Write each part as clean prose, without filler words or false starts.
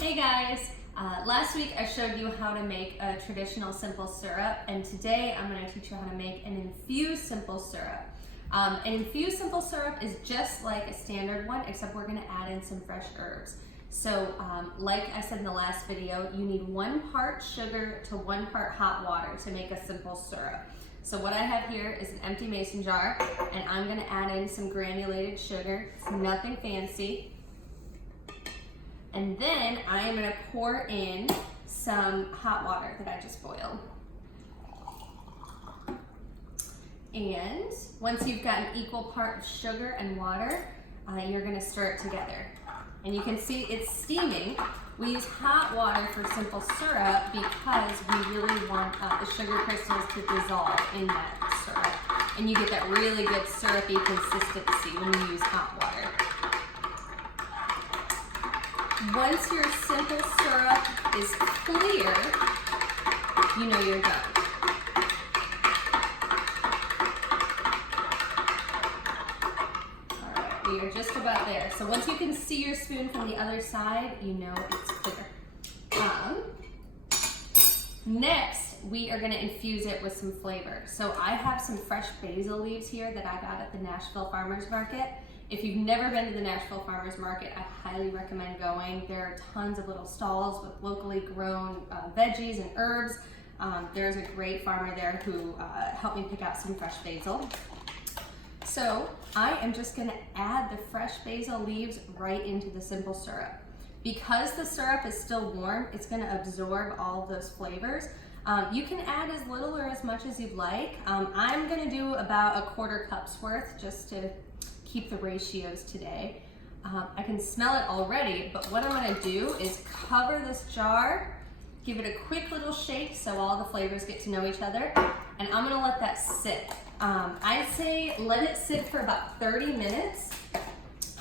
Hey guys! Last week I showed you how to make a traditional simple syrup, and today I'm going to teach you how to make an infused simple syrup. An infused simple syrup is just like a standard one, except we're going to add in some fresh herbs. So like I said in the last video, you need 1 part sugar to 1 part hot water to make a simple syrup. So what I have here is an empty mason jar, and I'm going to add in some granulated sugar. It's nothing fancy. And then I am going to pour in some hot water that I just boiled. And once you've got an equal part of sugar and water, you're going to stir it together. And you can see it's steaming. We use hot water for simple syrup because we really want the sugar crystals to dissolve in that syrup. And you get that really good syrupy consistency when you use hot water. Once your simple syrup is clear, you know you're done. All right, we are just about there. So once you can see your spoon from the other side, you know it's clear. Next, we are going to infuse it with some flavor. So I have some fresh basil leaves here that I got at the Nashville Farmers Market. If you've never been to the Nashville Farmers Market, I highly recommend going. There are tons of little stalls with locally grown veggies and herbs. There's a great farmer there who helped me pick out some fresh basil. So I am just gonna add the fresh basil leaves right into the simple syrup. Because the syrup is still warm, it's gonna absorb all of those flavors. You can add as little or as much as you'd like. I'm gonna do about 1/4 cup's worth just to keep the ratios today. I can smell it already, but what I'm gonna do is cover this jar, give it a quick little shake so all the flavors get to know each other, and I'm gonna let that sit. I'd say let it sit for about 30 minutes.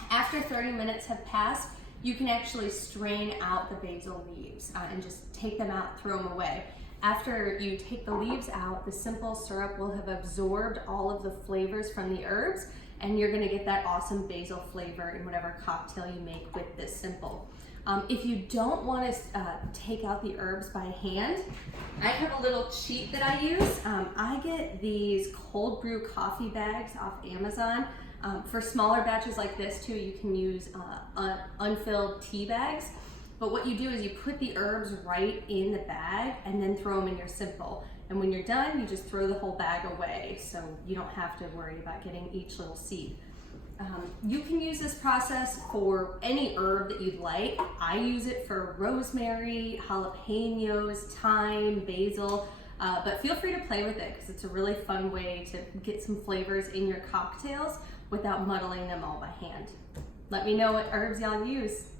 After 30 minutes have passed, you can actually strain out the basil leaves and just take them out, throw them away. After you take the leaves out, the simple syrup will have absorbed all of the flavors from the herbs, and you're gonna get that awesome basil flavor in whatever cocktail you make with this simple. If you don't wanna take out the herbs by hand, I have a little cheat that I use. I get these cold brew coffee bags off Amazon. For smaller batches like this too, you can use unfilled tea bags. But what you do is you put the herbs right in the bag and then throw them in your simple. And when you're done, you just throw the whole bag away, so you don't have to worry about getting each little seed. You can use this process for any herb that you'd like. I use it for rosemary, jalapenos, thyme, basil, but feel free to play with it because it's a really fun way to get some flavors in your cocktails without muddling them all by hand. Let me know what herbs y'all use.